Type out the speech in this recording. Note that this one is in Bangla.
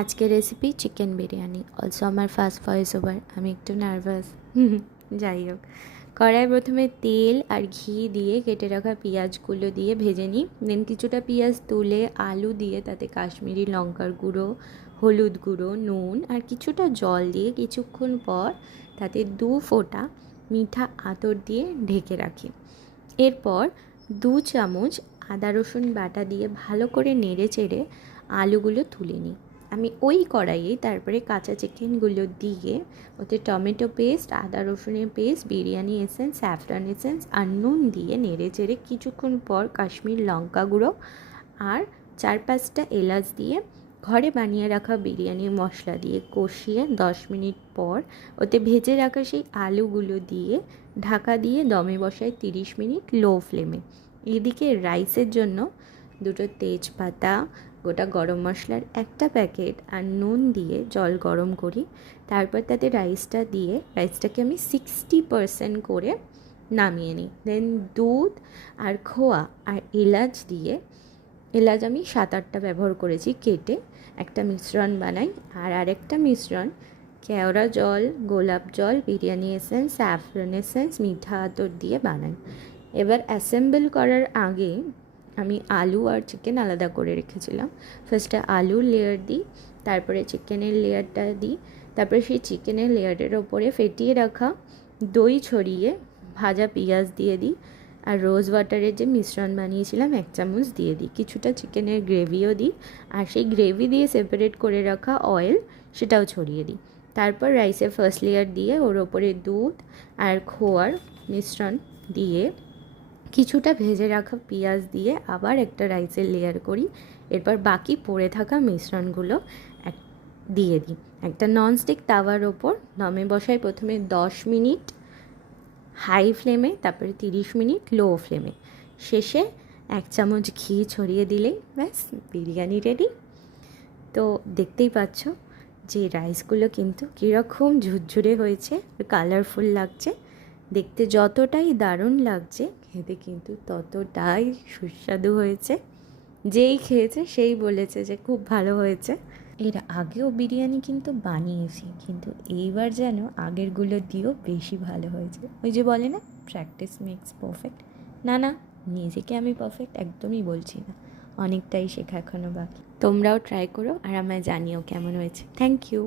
আজকের রেসিপি চিকেন বিরিয়ানি। অলসো আমার ফার্স্ট ভয়েস ওভার, আমি একটু নার্ভাস। যাই হোক, কড়াই প্রথমে তেল আর ঘি দিয়ে কেটে রাখা পেঁয়াজগুলো দিয়ে ভেজে নিই। দেন কিছুটা পেঁয়াজ তুলে আলু দিয়ে তাতে কাশ্মীরি লঙ্কার গুঁড়ো, হলুদ গুঁড়ো, নুন আর কিছুটা জল দিয়ে কিছুক্ষণ পর তাতে 2 ফোঁটা মিঠা আতর দিয়ে ঢেকে রাখি। এরপর 2 চামচ আদা রসুন বাটা দিয়ে ভালো করে নেড়ে চেড়ে আলুগুলো তুলে নিই। আমি ওই কড়াইয়ে তারপরে কাঁচা চিকেনগুলো দিয়ে ওতে টমেটো পেস্ট, আদা রসুনের paste, biryani essence, saffron essence আর নুন দিয়ে নেড়ে চেড়ে কিছুক্ষণ পর কাশ্মীর লঙ্কা গুঁড়ো আর 4-5টা এলাচ দিয়ে ঘরে বানিয়ে রাখা বিরিয়ানির মশলা দিয়ে কষিয়ে 10 মিনিট পর ওতে ভেজে রাখা সেই আলুগুলো দিয়ে ঢাকা দিয়ে দমে বসাই 30 মিনিট লো ফ্লেমে। এদিকে রাইসের জন্য 2টো তেজপাতা, গোটা গরম মশলার 1টা প্যাকেট আর নুন দিয়ে জল গরম করি। তারপর তাতে রাইসটা দিয়ে রাইসটাকে আমি 60% করে নামিয়ে নিই। দেন দুধ আর খোয়া আর এলাচ দিয়ে, এলাচ আমি 7-8টা ব্যবহার করেছি কেটে, একটা মিশ্রণ বানাই। আর আরেকটা মিশ্রণ কেওড়া জল, গোলাপ জল, বিরিয়ানি এসেন্স, স্যাফরন এসেন্স, মিঠা আতর দিয়ে বানাই। এবার অ্যাসেম্বল করার আগে আমি আলু আর চিকেন আলাদা করে রেখেছিলাম। ফার্স্টে আলুর লেয়ার দিই, তারপরে চিকেনের লেয়ারটা দিই, তারপরে সেই চিকেনের লেয়ারের ওপরে ফেটিয়ে রাখা দই ছড়িয়ে ভাজা পেঁয়াজ দিয়ে দিই। আর রোজ ওয়াটারের যে মিশ্রণ বানিয়েছিলাম 1 চামচ দিয়ে দিই। কিছুটা চিকেনের গ্রেভিও দিই, আর সেই গ্রেভি দিয়ে সেপারেট করে রাখা অয়েল সেটাও ছড়িয়ে দিই। তারপর রাইসের ফার্স্ট লেয়ার দিয়ে ওর ওপরে দুধ আর খোয়ার মিশ্রণ দিয়ে কিছুটা ভেজে রাখা পেঁয়াজ দিয়ে আবার একটা রাইসের লেয়ার করি। এরপর বাকি পড়ে থাকা মিশ্রণগুলো দিয়ে দিই। একটা ননস্টিক তাওয়ার ওপর দমে বসাই প্রথমে 10 মিনিট হাই ফ্লেমে, তারপরে 30 মিনিট লো ফ্লেমে। শেষে 1 চামচ ঘি ছড়িয়ে দিলেই ব্যাস বিরিয়ানি রেডি। তো দেখতেই পাচ্ছ যে রাইসগুলো কিন্তু কীরকম ঝুরঝুরে হয়েছে, কালারফুল লাগছে। দেখতে যতটাই দারুণ লাগছে, খেতে কিন্তু ততটাই সুস্বাদু হয়েছে। যেই খেয়েছে সেই বলেছে যে খুব ভালো হয়েছে। এর আগেও বিরিয়ানি কিন্তু বানিয়েছি, কিন্তু এইবার যেন আগেরগুলো দিয়েও বেশি ভালো হয়েছে। ওই যে বলে না, প্র্যাকটিস মেক্স পারফেক্ট। না না, নিজেকে আমি পারফেক্ট একদমই বলছি না, অনেকটাই শেখা এখনও বাকি। তোমরাও ট্রাই করো আর আমায় জানিও কেমন হয়েছে। Thank you.